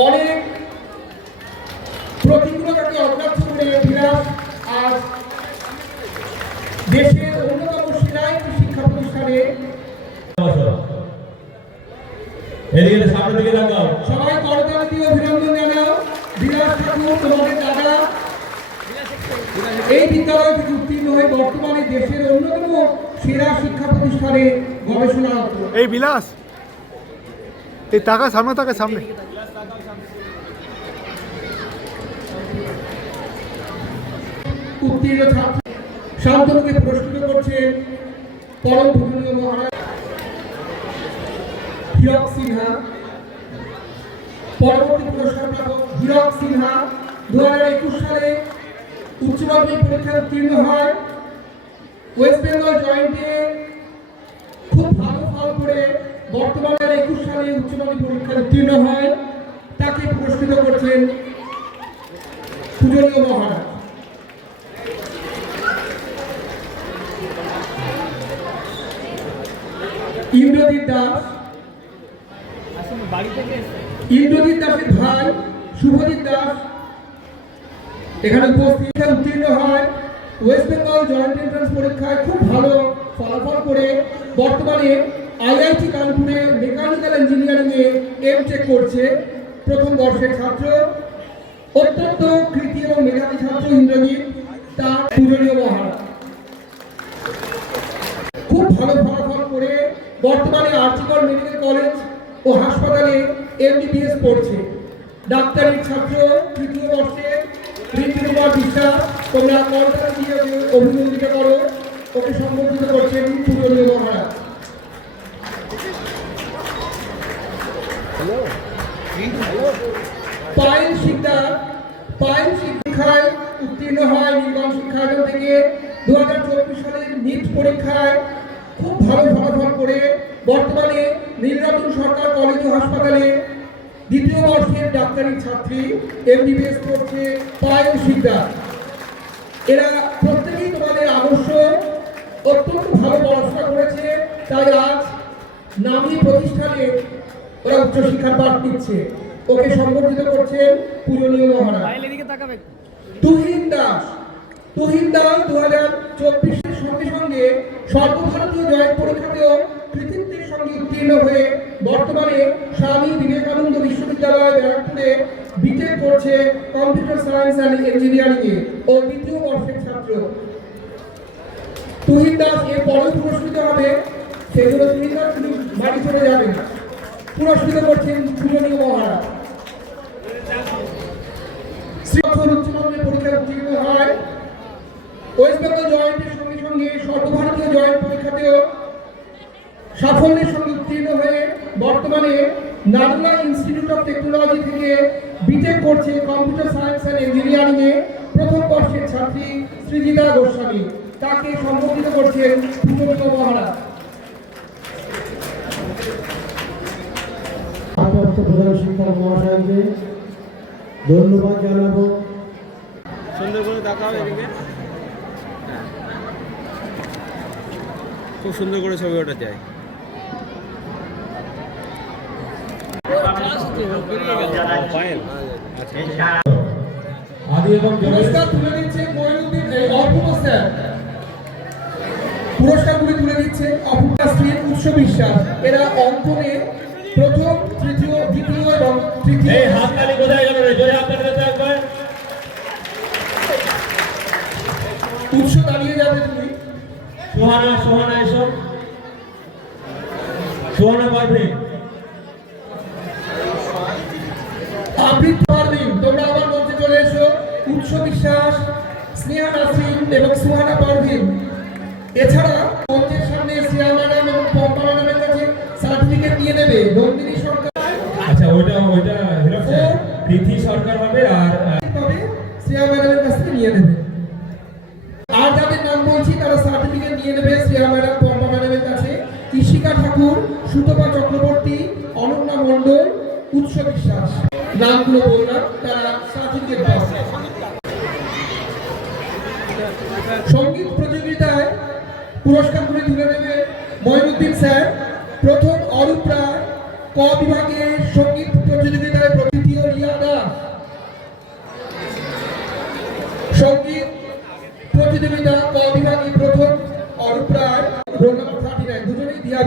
অনেক প্রতিকূলতাকে অগ্রাহ্য করে বিলাস আজ দেশের অন্যতম সেরা একটি শিক্ষা প্রতিষ্ঠানে সবাই করতালি দিয়ে অভিনন্দন জানাও। বিলাস ঠাকুর তোমাদের দাদা এই বিদ্যালয় থেকে উত্তীর্ণ হয়ে বর্তমানে দেশের অন্যতম সেরা শিক্ষা প্রতিষ্ঠানে গবেষণারত। এই বিলাস এই টাকা সামনে টাকা সামনে উত্তীর্ণ ছাত্র শান্তনুকে পুরস্কৃত করছেন পরম পূজনীয় মহারাজ হীরক সিনহা। পরবর্তী পুরস্কার প্রাপক হীরক সিনহা 2021 সালে উচ্চ মাধ্যমিক পরীক্ষায় উত্তীর্ণ হয়। ওয়েস্ট বেঙ্গল জয়েন্টে খুব ভালো ফল করে বর্তমানে 21 সালে উচ্চ মাধ্যমিক পরীক্ষায় উত্তীর্ণ হয়। তাকে পুরস্কৃত করছেন পূজনীয় মহারাজ। ইন্দ্রজিৎ দাস, ইন্দ্রজিৎ দাসের ভাই শুভজিৎ দাস এখানে উপস্থিত উত্তীর্ণ হয়। ওয়েস্ট বেঙ্গল জয়েন্ট এন্ট্রান্স পরীক্ষায় খুব ভালো ফলাফল করে বর্তমানে আইআইটি কানপুরে মেকানিক্যাল ইঞ্জিনিয়ারিং এ এমটেক করছে। প্রথম বর্ষের ছাত্র, অত্যন্ত কৃতি এবং মেধাবী ছাত্র ইন্দ্রজিৎ, তার পূজনীয় মহারাজ। খুব ভালো ফলাফল করে বর্তমানে আরজিকর মেডিকেল কলেজ ও হাসপাতালে এমবিবিএস পড়ছে। ডাক্তারির ছাত্র, তৃতীয় বর্ষে ঋতুকুমার বিশ্বাস। তোমরা করতালি দিয়ে অভিনন্দিত করো। ওকে সম্বোধিত করছেন পূজনীয় মহারাজ। পায়েল শিকদার, পায়েল শিক্ষায় উত্তীর্ণ হয় নির্গম শিক্ষায়তন থেকে। 2024 সালের নিট পরীক্ষায় খুব ভালো ফলাফল করে বর্তমানে নীলরতন সরকার কলেজ ও হাসপাতালে দ্বিতীয় বর্ষের ডাক্তারি ছাত্রী, এমবিবিএস করছে পায়েল শিকদার। এরা প্রত্যেকেই তোমাদের আদর্শ, অত্যন্ত ভালো পড়াশোনা করেছে, তাই আজ নামী প্রতিষ্ঠানে ওরা উচ্চশিক্ষার পাঠ নিচ্ছে। ওকে সংবর্ধিত করছেন পূজনীয় মহারাজ। তুহিন দাস, তুহিন দাস 2024 সঙ্গে সঙ্গে সর্বভারতীয় জয়েন্ট পরীক্ষাতেও কৃতিত্বের সঙ্গে উত্তীর্ণ হয়ে বর্তমানে স্বামী বিবেকানন্দ বিশ্ববিদ্যালয় ব্যারাকপুরে বিটেক করছে কম্পিউটার সায়েন্স অ্যান্ড ইঞ্জিনিয়ারিং এ ও দ্বিতীয় বর্ষের ছাত্র। তুহিন দাস এর পরে পুরস্কৃত হবে, সেজন্য তুহিন দাস বাড়ি চলে যাবে না। পুরস্কৃত করছেন পূজনীয় মহারাজ। উচ্চ মাধ্যমিক পরীক্ষায় উত্তীর্ণ হয়। ওয়েস্ট বেঙ্গল জয়েন্টের সঙ্গে সঙ্গে সর্বভারতীয় জয়েন্ট পরীক্ষাতেও সাফল্যের সঙ্গে উত্তীর্ণ হয়ে বর্তমানে নালন্দা ইনস্টিটিউট অফ টেকনোলজি থেকে বিটেক করছে কম্পিউটার সায়েন্স অ্যান্ড ইঞ্জিনিয়ারিং এ প্রথম বর্ষের ছাত্রী সৃজিতা গোস্বামী। তাকে সম্বোধিত করছেন পূজনীয় মহারাজ। প্রধান শিক্ষক মহাশয়কে ধন্যবাদ জানাবো। সুন্দর করে দেখাও এদিকে, খুব সুন্দর করে ছবি ওটা চাই। পুরস্কার তুলে দিচ্ছে মঈনুদ্দিন অপূর্ব স্যার। পুরস্কারগুলি তুলে দিচ্ছে অপূর্ব স্ত্রীর উৎস বিশ্বাস। এরা অঙ্কনে প্রথম, তৃতীয়, দ্বিতীয় এবং তৃতীয়। হাততালি কোথায় গেল রে? জোরে হাততালি দিতে একবার। উৎস দাঁড়িয়ে যাবে তুমি। সোহানা, সোহানা এসো। সোহানা পারবে। আবৃত্তি পারবেন, তোমরা আবার মঞ্চে চলে এসো। উৎস বিশ্বাস, স্নেহা নাসরিন এবং সোহানা পারভিন। এছাড়া মঞ্চের সামনে শ্রেয়া ম্যাডাম এবং পম্পা ম্যাডামের কাছে সার্টিফিকেট নিয়ে নেবে। নন্দিনী সরকার, আচ্ছা ওইটা হিরক স্যার, প্রীতি সরকার হবে আর শ্রেয়া ম্যাডামের কাছ থেকে নিয়ে নেবে। আর যাদের নাম বলছি তারা সার্টিফিকেট নিয়ে নেবে শ্রেয়া ম্যাডাম, পম্পা ম্যাডামের কাছে। ঈশিকা ঠাকুর, সুতপা চক্রবর্তী, অনন্যা মণ্ডল, উৎস বিশ্বাস, নামগুলো বললাম, তারা সার্টিফিকেট পাবে। সঙ্গীত প্রতিযোগিতায় পুরস্কারগুলি তুলে দেবে মঈনুদ্দিন স্যার। প্রথম অরূপ রায় ক বিভাগে সঙ্গীত প্রতিযোগিতায় তৃতীয়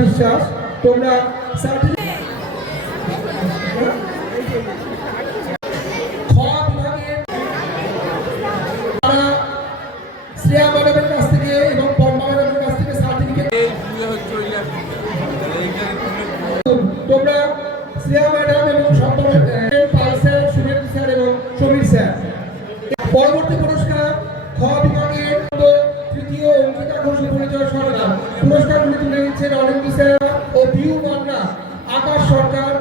বিশ্বাস। তোমরা সার্টিফিকেট খ বিভাগের তারা শ্রেয়া ম্যাডামের কাছ থেকে এবং পম্পা ম্যাডামের কাছ থেকে সার্টিফিকেট। তোমরা শ্রেয়া ম্যাডাম এবং পাল স্যার, সুরেন্দ্র স্যার এবং সমীর স্যার। পরবর্তী পুরস্কার খ বিভাগের তৃতীয় অঙ্কিতা ঘোষ পরিচয় সরকার। পুরস্কারগুলি তুলে দিচ্ছেন অনিন্দ স্যার ও পিউ মান্না, আকাশ সরকার।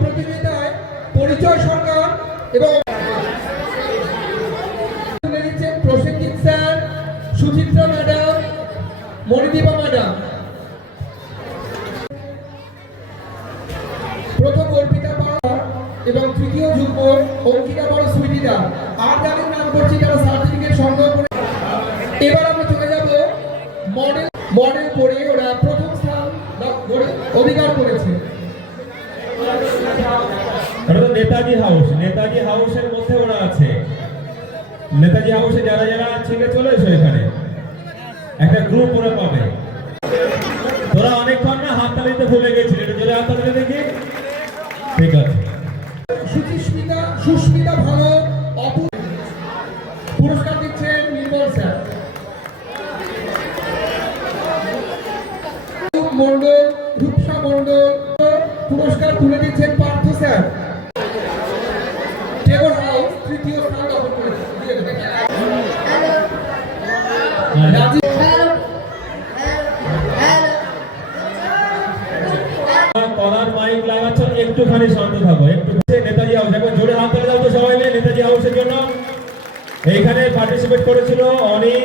প্রতিযোগিতায় পরিচয় সরকার এবং তুলে দিচ্ছেন Prosenjit sir, Suchitra madam, Manidipa madam. প্রথম অর্পিতা পাড়া এবং তৃতীয় যুগ্ম অঙ্কিতা বড় সুইটিদা। আর যাদের নাম করছি তারা সার্টিফিকেট সংগ্রহ করে। এবার আমরা চলে যাব মডেল পড়ে ওরা প্রথম স্থান অধিকার করেছে। ওটা তো নেতাজি হাউস, নেতাজি হাউসের মধ্যে ওরা আছে। নেতাজি হাউসে যারা যারা আছে চলে এসো এখানে, একটা গ্রুপ ওরা পাবে। তোরা অনেকক্ষণ না হাততালিতে ভুলে গেছিলি, একটু জোরে হাততালিতে দেখি। ঠিক আছে। সুস্মিতা ভালো পুরস্কার দিচ্ছেন নির্মল স্যার। মন্ডল, রূপসা মন্ডল পুরস্কার তুলে দিচ্ছেন পার্থ স্যার। টেবল হাউস তৃতীয় স্থান দখল করেছে। কলার মাইক লাগাচ্ছ, একটুখানি শান্ত থাকো। একটু নেতাজি হাউস, একবার জোরে হাত তালি দাও তো সবাই মিলে নেতাজি হাউসের জন্য। এইখানে পার্টিসিপেট করেছিল অনেক,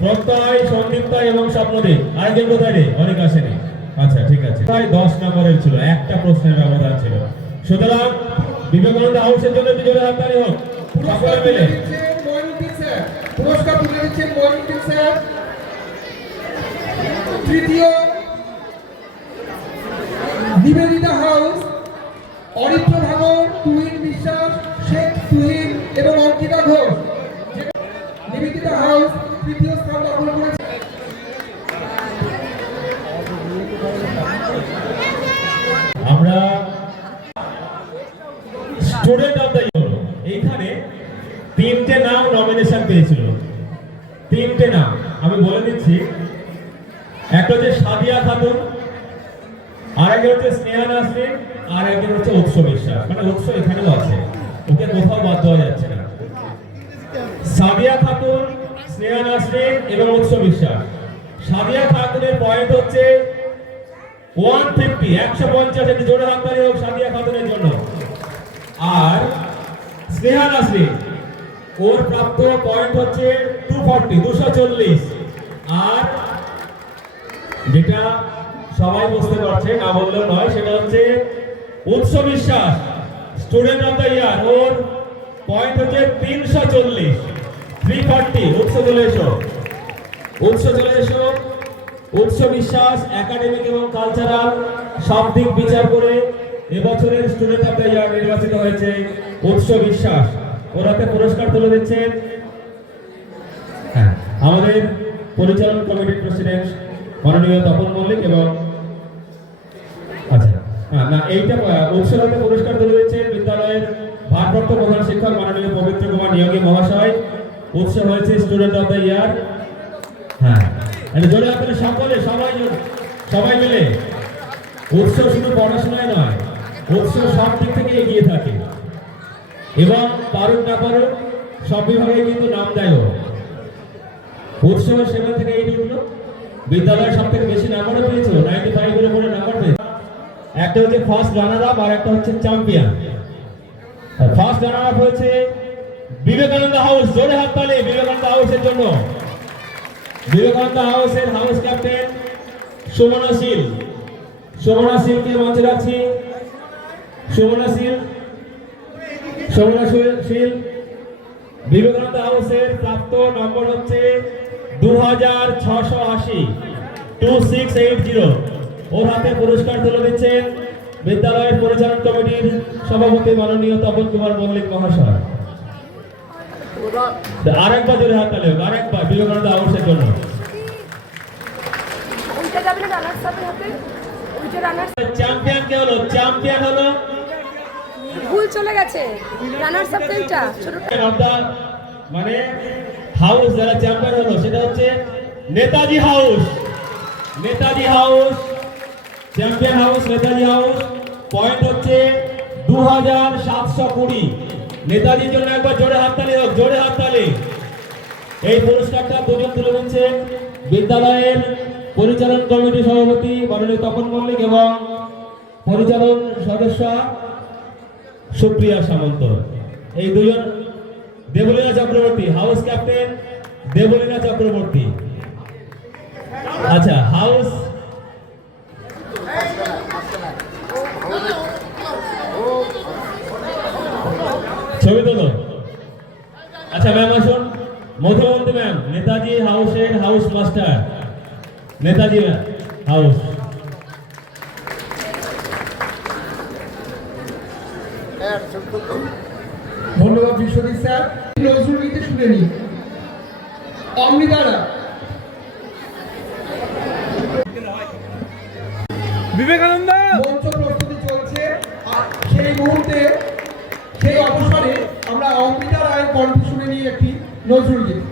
প্রত্যয়, সন্দীপ্তা এবং স্বপ্নদীপ। আরেকজন কোথায় রে? অনেক আসেনি। আচ্ছা ঠিক আছে, প্রায় 10 নম্বরের ছিল, একটা প্রশ্নের ব্যবধান ছিল। সুতরাং বিবেকানন্দ হাউসের জন্য একটু জোরে হাত তালি হোক সকলে মিলে। পুরস্কার তুলে দিচ্ছেন মনিউদ্দিন স্যার। তৃতীয় নিবেদিতা হাউস, অরিত্র ভাগর, তুহিন বিশ্বাস, শেখ তুহিন এবং অঙ্কিতা ঘোষ। নিবেদিতা হাউস তৃতীয় স্থান দখল করেছে। আমরা স্টুডেন্ট অফ দ্য ইয়ার, এইখানে 3টে নাম নমিনেশন পেয়েছিল। 3টে নাম আমি বলে দিচ্ছি। একটা হচ্ছে সাদিয়া খাতুন, আরেকজন হচ্ছে স্নেহা নাসরিন, আর একজন হচ্ছে উৎস বিশ্বাস। মানে উৎস এখানেও আছে, ওকে কোথাও বাদ দেওয়া যাচ্ছে না। সাদিয়া খাতুন, স্নেহা নাসরিন এবং উৎস বিশ্বাস। সাদিয়া খাতুনের পয়েন্ট হচ্ছে 150, 150। একটু জোরে হাত তালি হোক সাদিয়া খাতুনের জন্য। আর স্নেহা নাসরিন, ওর প্রাপ্ত পয়েন্ট হচ্ছে 240, 240। আর যেটা সবাই বুঝতে পারছে, না বললেও নয়, সেটা হচ্ছে উৎস বিশ্বাস, student of the year. Or point হচ্ছে 340, 340। উৎস চলে এসো, উৎস চলে এসো। উৎস বিশ্বাস একাডেমিক এবং কালচারাল সব দিক বিচার করে এবছরের স্টুডেন্ট অফ দ্য ইয়ার নির্বাচিত হয়েছে উৎস বিশ্বাস। ওরাতে পুরস্কার তুলে দিচ্ছেন আমাদের পরিচালন কমিটির প্রেসিডেন্ট মাননীয় তপন মল্লিক এবং আচ্ছা না এইটা উৎসরাতে পুরস্কার তুলে দিচ্ছেন বিদ্যালয়ের ভারপ্রাপ্ত প্রধান শিক্ষক মাননীয় পবিত্র কুমার নিয়োগী মহাশয়। উৎস হয়েছে স্টুডেন্ট অফ দ্য ইয়ার। হ্যাঁ, জোরে আপনারা সকলে সবাই মিলে। উৎস শুধু পড়াশোনায় নয়, উৎস সব দিক থেকে এগিয়ে থাকে এবং পারুক না পারুক সব বিভাগে কিন্তু নাম দেয়। উৎসবের 7 থেকে 8 উঠলো, বিদ্যালয়ের সব থেকে বেশি নাম্বারও পেয়েছে, 95 এর উপরে নাম্বার পেয়েছে। একটা হচ্ছে ফার্স্ট রানার আপ আর একটা হচ্ছে চ্যাম্পিয়ন। ফার্স্ট রানার আপ হয়েছে বিবেকানন্দ হাউস। জোরে হাত তালি বিবেকানন্দ হাউসের জন্য। বিবেকানন্দ হাউসের হাউস ক্যাপ্টেন সুমনা শীল। সুমনা শীলকে মঞ্চে রাখছি। সুমনা শীল বিবেকানন্দ হাউসের প্রাপ্ত নম্বর হচ্ছে 2680, 2680। ওর হাতে পুরস্কার তুলে দিচ্ছেন বিদ্যালয়ের পরিচালন কমিটির সভাপতি মাননীয় তপন কুমার মল্লিক মহাশয়। আরেকবার জোরে হাত তালি হোক, আরেকবার বিবেকানন্দ হাউসের জন্য। এটা যাবে না রানার্স আপের হাতে, ওই যে রানার্স চ্যাম্পিয়ন কে হলো? চ্যাম্পিয়ন হলো ভুল চলে গেছে, রানার্স আপ তো এইটা ছোট of the মানে হাউস যারা চ্যাম্পিয়ন হলো সেটা হচ্ছে Netaji house. Netaji house champion house, Netaji house. Point হচ্ছে 2720। নেতাজির জন্য একবার জোরে হাততালি হোক, জোরে হাততালি। এই পুরস্কারটা দুজন তুলে দিচ্ছেন, বিদ্যালয়ের পরিচালন কমিটি সভাপতি মাননীয় তপন মল্লিক এবং পরিচালন সদস্য সুপ্রিয়া সামন্ত। এই দুজন, দেবলীনা চক্রবর্তী হাউস ক্যাপ্টেন, দেবলীনা চক্রবর্তী। আচ্ছা, হাউস ছবি তোলো। আচ্ছা ম্যাম আসুন, মধুমন্তী ম্যাম, নেতাজি হাউসের হাউস মাস্টার, নেতাজি হাউস। ধন্যবাদ বিশ্বজিৎ স্যার। নজরুল গীতি শুনে নিই অমৃতারা। বিবেকানন্দ মঞ্চ প্রস্তুতি চলছে, আর সেই মুহূর্তে সেই অবসরে আমরা অমৃতা রায়ের কণ্ঠ শুনে নিই একটি নজরুল গীতি।